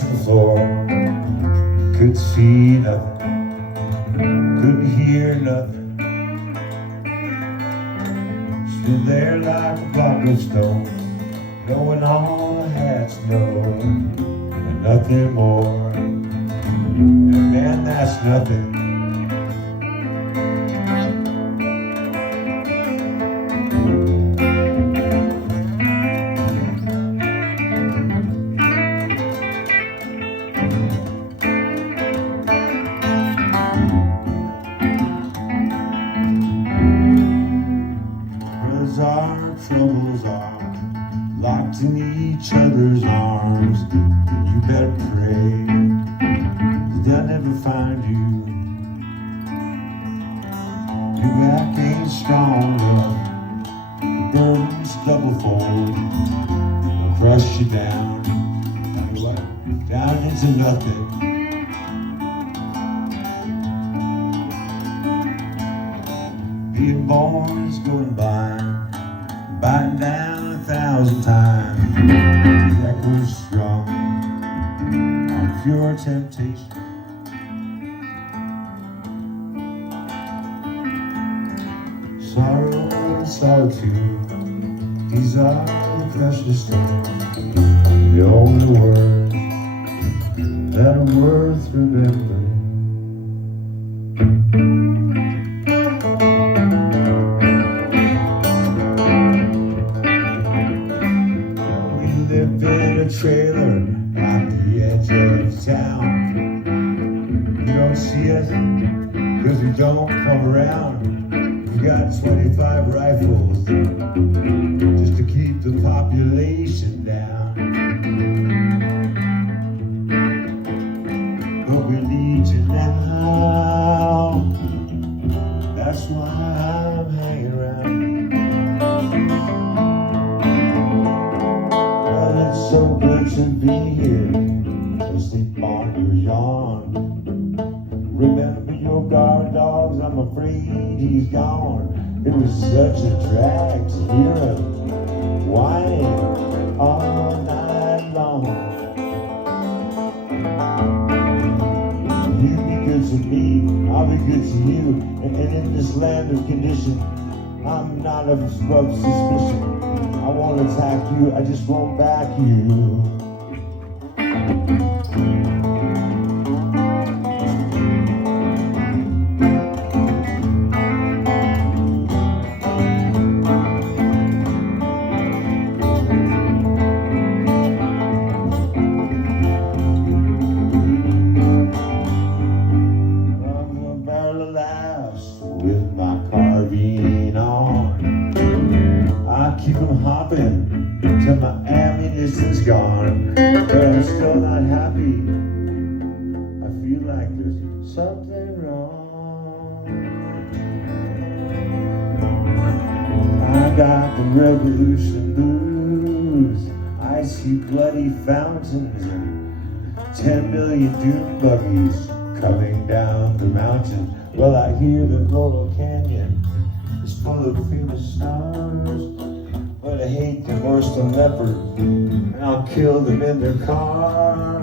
the floor. Couldn't see nothing, couldn't hear nothing. Stood there like a block of stone, knowing all I had to know, and nothing more. And man, that's nothing. Our troubles are locked in each other's arms. You better pray that they'll never find you. Your back ain't strong enough, the burden's double fold. They'll crush you down, down into nothing. Being born is going by, biting down 1,000 times. That was strong on pure temptation. Sorrow and solitude, these are the precious things, the only words that are worth remembering. In a trailer at the edge of town. You don't see us because we don't come around. We got 25 rifles just to keep the population down. But we need you now. That's why I'm hanging around. So good to be here, to sleep on your yawn. Remember your guard dogs, I'm afraid he's gone. It was such a drag to hear him whining all night long. You be good to me, I'll be good to you, and in this land of condition, I'm not above suspicion. I won't attack you, I just won't back you. I'm a barrel of laughs with my carbine on. I keep them hopping till my ammunition's gone, but I'm still not happy. I feel like there's something wrong. I got the revolution blues. I see bloody fountains and 10 million dune buggies coming down the mountain. Well, I hear the Laurel Canyon is full of famous stars, but I hate the horse and leopard, and I'll kill them in their car.